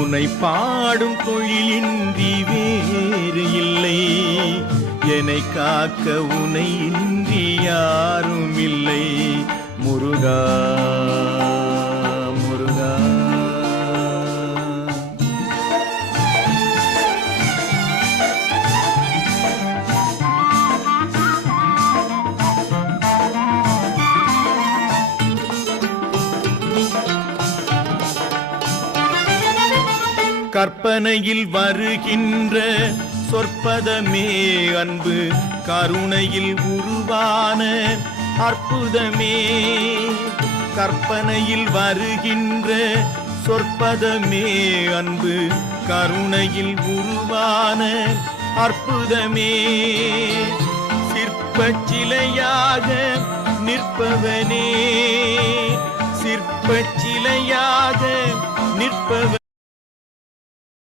உன்னை பாடும் தொழிலின்றி வேறு இல்லை. என்னை காக்க உன்னை இன்றி யாரும் இல்லை. முருகா முருகா. கற்பனையில் வருகின்ற சொற்பதமே அன்பு, கருணையில் உருவான அற்புதமே. கற்பனையில் வருகின்ற சொற்பதமே அன்பு, கருணையில் உருவான அற்புதமே. சிற்பச் சிலையாக நிற்பவனே, சிற்பச் சிலையாக நிற்பவனே.